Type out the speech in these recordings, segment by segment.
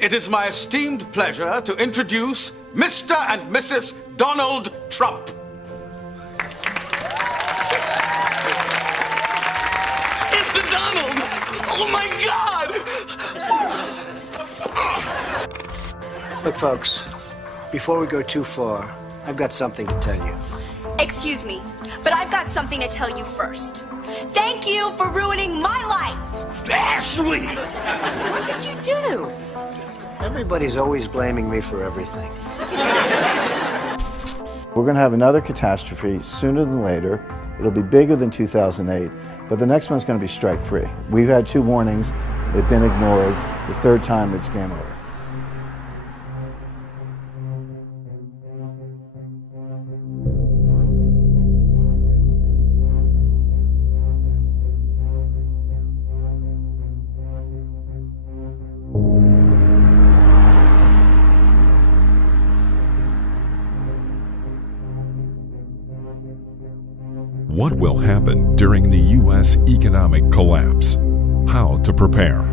it is my esteemed pleasure to introduce Mr. and Mrs. Donald Trump. It's the Donald! Oh my God! Look, folks, before we go too far, I've got something to tell you. Excuse me, but I've got something to tell you first. Thank you for ruining my life! Ashley! What did you do? Everybody's always blaming me for everything. We're going to have another catastrophe sooner than later. It'll be bigger than 2008, but the next one's going to be strike three. We've had 2 warnings. They've been ignored. The 3rd time, it's game over. What will happen during the U.S. economic collapse? How to prepare?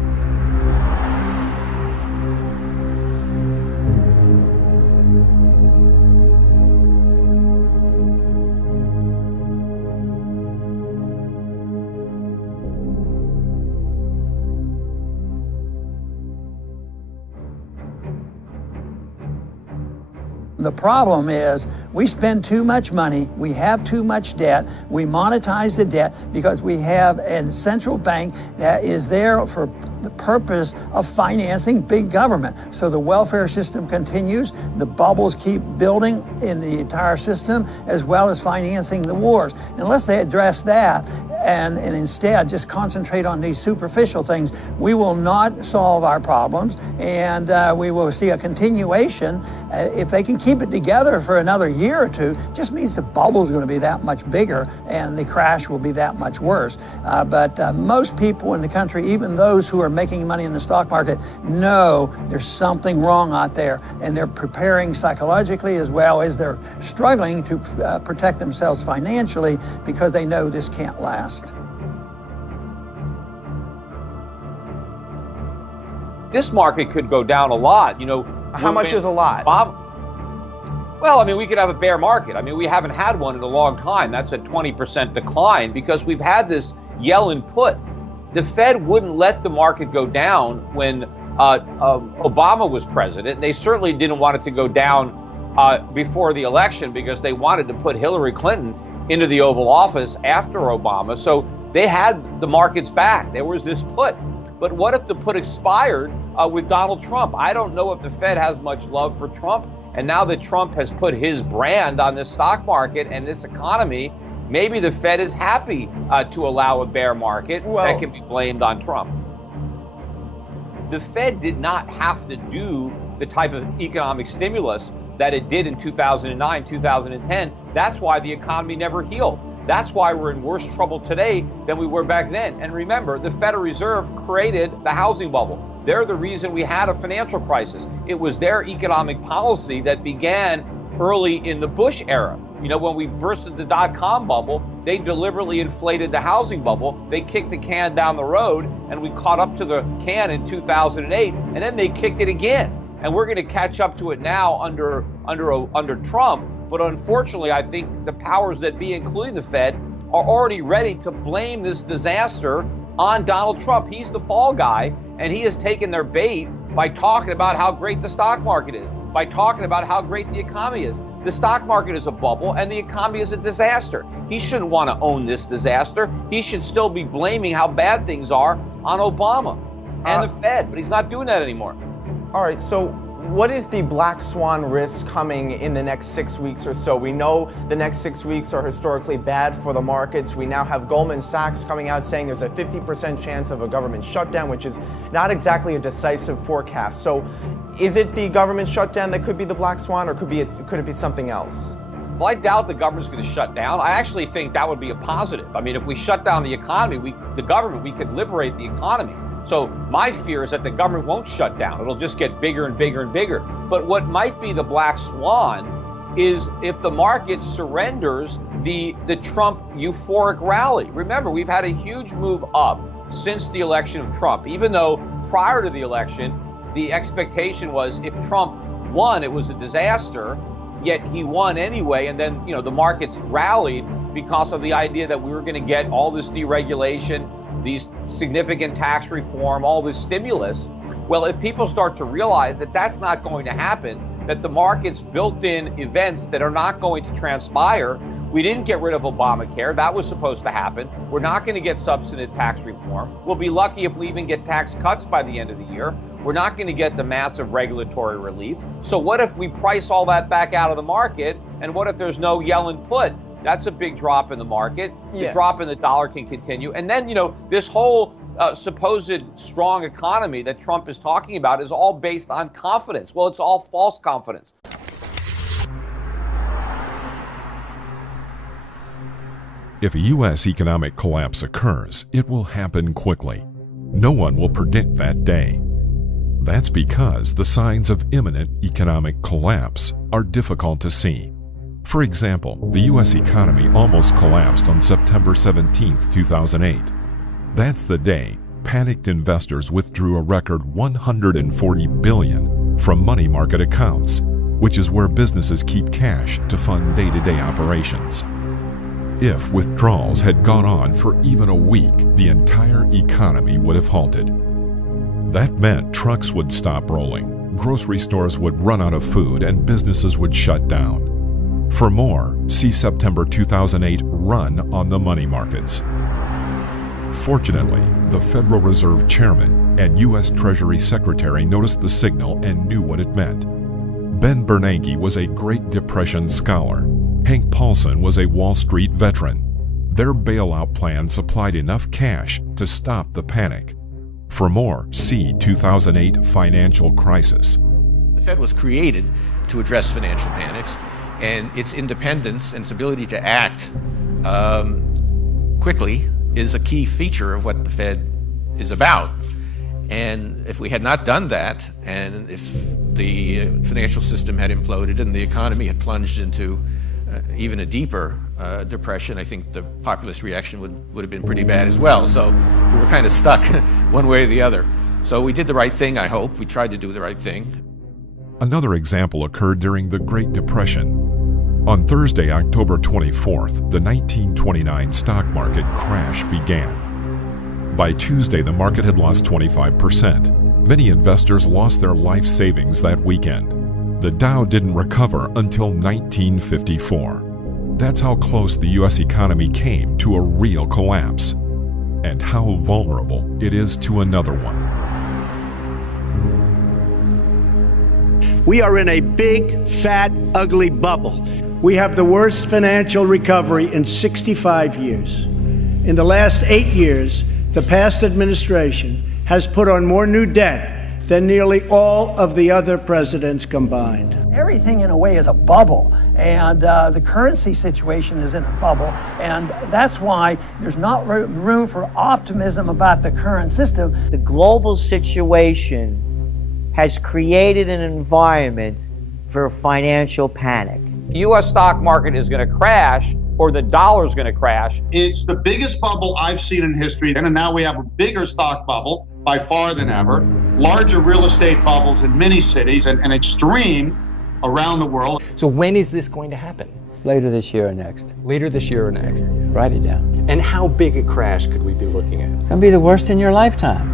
The problem is we spend too much money, we have too much debt, we monetize the debt because we have a central bank that is there for the purpose of financing big government. So the welfare system continues, the bubbles keep building in the entire system, as well as financing the wars. Unless they address that and instead just concentrate on these superficial things, we will not solve our problems, and we will see a continuation. If they can keep it together for another year or two, just means the bubble's going to be that much bigger and the crash will be that much worse. But most people in the country, even those who are making money in the stock market, know there's something wrong out there, and they're preparing psychologically as well as they're struggling to protect themselves financially because they know this can't last. This market could go down a lot. You know, how much is a lot? Well, I mean, we could have a bear market. I mean, we haven't had one in a long time. That's a 20% decline because we've had this Yellen put. The Fed wouldn't let the market go down when Obama was president. They certainly didn't want it to go down before the election because they wanted to put Hillary Clinton into the Oval Office after Obama. So they had the markets back. There was this put. But what if the put expired with Donald Trump? I don't know if the Fed has much love for Trump. And now that Trump has put his brand on this stock market and this economy, maybe the Fed is happy to allow a bear market that can be blamed on Trump. The Fed did not have to do the type of economic stimulus that it did in 2009, 2010. That's why the economy never healed. That's why we're in worse trouble today than we were back then. And remember, the Federal Reserve created the housing bubble. They're the reason we had a financial crisis. It was their economic policy that began early in the Bush era. You know, when we bursted the dot-com bubble, they deliberately inflated the housing bubble. They kicked the can down the road, and we caught up to the can in 2008, and then they kicked it again. And we're going to catch up to it now under Trump. But unfortunately, I think the powers that be, including the Fed, are already ready to blame this disaster on Donald Trump. He's the fall guy, and he has taken their bait by talking about how great the stock market is, by talking about how great the economy is. The stock market is a bubble, and the economy is a disaster. He shouldn't want to own this disaster. He should still be blaming how bad things are on Obama and the Fed, but he's not doing that anymore. All right, so what is the black swan risk coming in the next 6 weeks or so? We know the next 6 weeks are historically bad for the markets. We now have Goldman Sachs coming out saying there's a 50% chance of a government shutdown, which is not exactly a decisive forecast. So is it the government shutdown that could be the black swan, or could it be something else? Well, I doubt the government's going to shut down. I actually think that would be a positive. I mean, if we shut down the economy, we could liberate the economy. So my fear is that the government won't shut down. It'll just get bigger and bigger and bigger. But what might be the black swan is if the market surrenders the Trump euphoric rally. Remember, we've had a huge move up since the election of Trump, even though prior to the election, the expectation was if Trump won, it was a disaster, yet he won anyway. And then, the markets rallied because of the idea that we were going to get all this deregulation, these significant tax reform, all this stimulus. Well, if people start to realize that that's not going to happen, that the market's built in events that are not going to transpire. We didn't get rid of Obamacare. That was supposed to happen. We're not going to get substantive tax reform. We'll be lucky if we even get tax cuts by the end of the year. We're not going to get the massive regulatory relief. So what if we price all that back out of the market? And what if there's no Yellen put? That's a big drop in the market. The drop in the dollar can continue. And then, this whole supposed strong economy that Trump is talking about is all based on confidence. Well, it's all false confidence. If a U.S. economic collapse occurs, it will happen quickly. No one will predict that day. That's because the signs of imminent economic collapse are difficult to see. For example, the U.S. economy almost collapsed on September 17, 2008. That's the day panicked investors withdrew a record $140 billion from money market accounts, which is where businesses keep cash to fund day-to-day operations. If withdrawals had gone on for even a week, the entire economy would have halted. That meant trucks would stop rolling, grocery stores would run out of food, and businesses would shut down. For more, see September 2008 run on the money markets. Fortunately, the Federal Reserve Chairman and U.S. Treasury Secretary noticed the signal and knew what it meant. Ben Bernanke was a Great Depression scholar. Hank Paulson was a Wall Street veteran. Their bailout plan supplied enough cash to stop the panic. For more, see 2008 financial crisis. The Fed was created to address financial panics, and its independence and its ability to act quickly is a key feature of what the Fed is about. And if we had not done that, and if the financial system had imploded and the economy had plunged into even a deeper depression, I think the populist reaction would have been pretty bad as well. So we were kind of stuck one way or the other. So we did the right thing, I hope. We tried to do the right thing. Another example occurred during the Great Depression. On Thursday, October 24th, the 1929 stock market crash began. By Tuesday, the market had lost 25%. Many investors lost their life savings that weekend. The Dow didn't recover until 1954. That's how close the U.S. economy came to a real collapse, and how vulnerable it is to another one. We are in a big, fat, ugly bubble. We have the worst financial recovery in 65 years. In the last 8 years, the past administration has put on more new debt than nearly all of the other presidents combined. Everything in a way is a bubble, and the currency situation is in a bubble, and that's why there's not room for optimism about the current system. The global situation has created an environment for financial panic. The U.S. stock market is going to crash, or the dollar is going to crash. It's the biggest bubble I've seen in history, and now we have a bigger stock bubble by far than ever, larger real estate bubbles in many cities, and extreme around the world. So when is this going to happen? Later this year or next. Later this year or next. Write it down. And how big a crash could we be looking at? It's going to be the worst in your lifetime.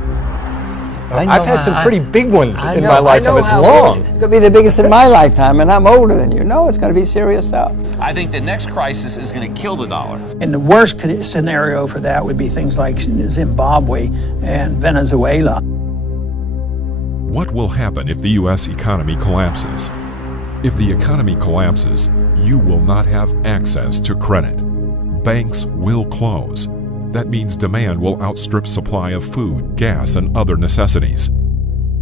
I've had some pretty big ones in my lifetime. It's long. It's going to be the biggest in my lifetime, and I'm older than you. No, it's going to be serious stuff. I think the next crisis is going to kill the dollar. And the worst scenario for that would be things like Zimbabwe and Venezuela. What will happen if the U.S. economy collapses? If the economy collapses, you will not have access to credit. Banks will close. That means demand will outstrip supply of food, gas, and other necessities.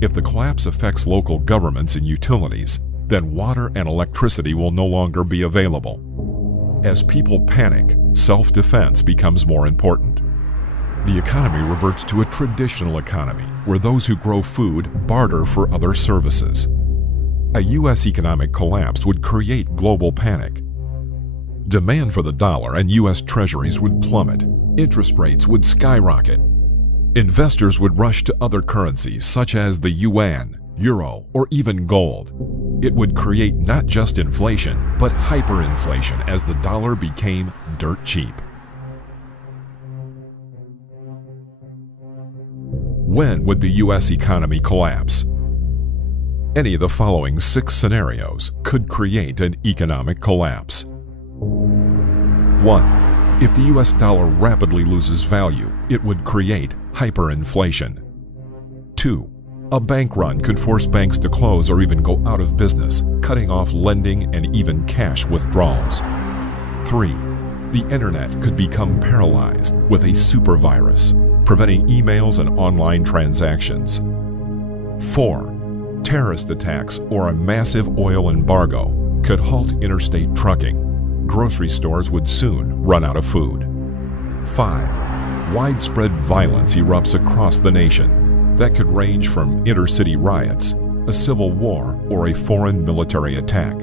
If the collapse affects local governments and utilities, then water and electricity will no longer be available. As people panic, self-defense becomes more important. The economy reverts to a traditional economy, where those who grow food barter for other services. A U.S. economic collapse would create global panic. Demand for the dollar and U.S. treasuries would plummet. Interest rates would skyrocket. Investors would rush to other currencies such as the yuan, euro, or even gold. It would create not just inflation, but hyperinflation as the dollar became dirt cheap. When would the U.S. economy collapse? Any of the following 6 scenarios could create an economic collapse. 1. If the U.S. dollar rapidly loses value, it would create hyperinflation. 2. A bank run could force banks to close or even go out of business, cutting off lending and even cash withdrawals. 3. The internet could become paralyzed with a supervirus, preventing emails and online transactions. 4. Terrorist attacks or a massive oil embargo could halt interstate trucking. Grocery stores would soon run out of food. 5. Widespread violence erupts across the nation. That could range from intercity riots, a civil war, or a foreign military attack.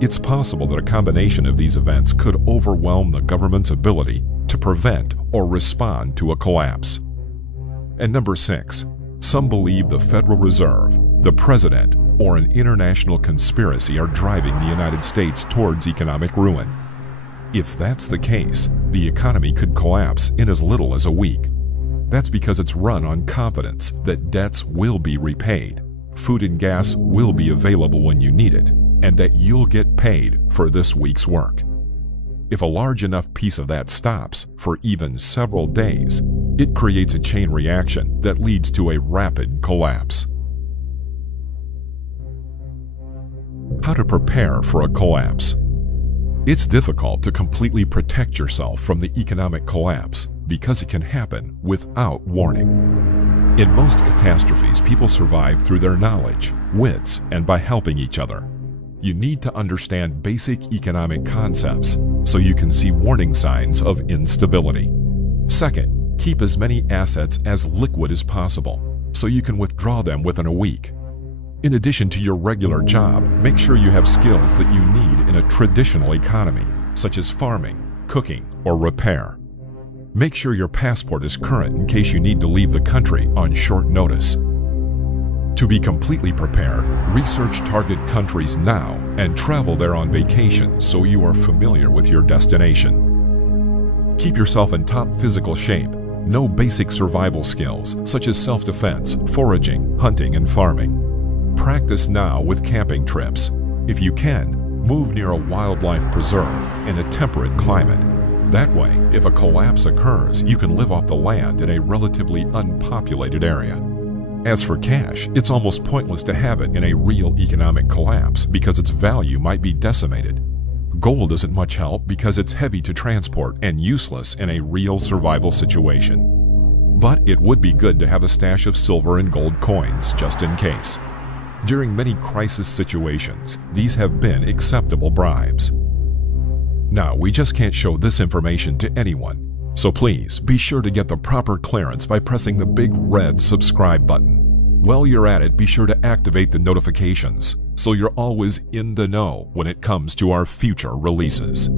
It's possible that a combination of these events could overwhelm the government's ability to prevent or respond to a collapse. And number 6, some believe the Federal Reserve, the President, or an international conspiracy are driving the United States towards economic ruin. If that's the case, the economy could collapse in as little as a week. That's because it's run on confidence that debts will be repaid, food and gas will be available when you need it, and that you'll get paid for this week's work. If a large enough piece of that stops for even several days, it creates a chain reaction that leads to a rapid collapse. How to prepare for a collapse. It's difficult to completely protect yourself from the economic collapse because it can happen without warning. In most catastrophes, people survive through their knowledge, wits, and by helping each other. You need to understand basic economic concepts so you can see warning signs of instability. Second, keep as many assets as liquid as possible so you can withdraw them within a week. In addition to your regular job, make sure you have skills that you need in a traditional economy, such as farming, cooking, or repair. Make sure your passport is current in case you need to leave the country on short notice. To be completely prepared, research target countries now and travel there on vacation so you are familiar with your destination. Keep yourself in top physical shape. Know basic survival skills such as self-defense, foraging, hunting, and farming. Practice now with camping trips. If you can, move near a wildlife preserve in a temperate climate. That way, if a collapse occurs, you can live off the land in a relatively unpopulated area. As for cash, it's almost pointless to have it in a real economic collapse because its value might be decimated. Gold isn't much help because it's heavy to transport and useless in a real survival situation. But it would be good to have a stash of silver and gold coins just in case. During many crisis situations, these have been acceptable bribes. Now, we just can't show this information to anyone. So please, be sure to get the proper clearance by pressing the big red subscribe button. While you're at it, be sure to activate the notifications so you're always in the know when it comes to our future releases.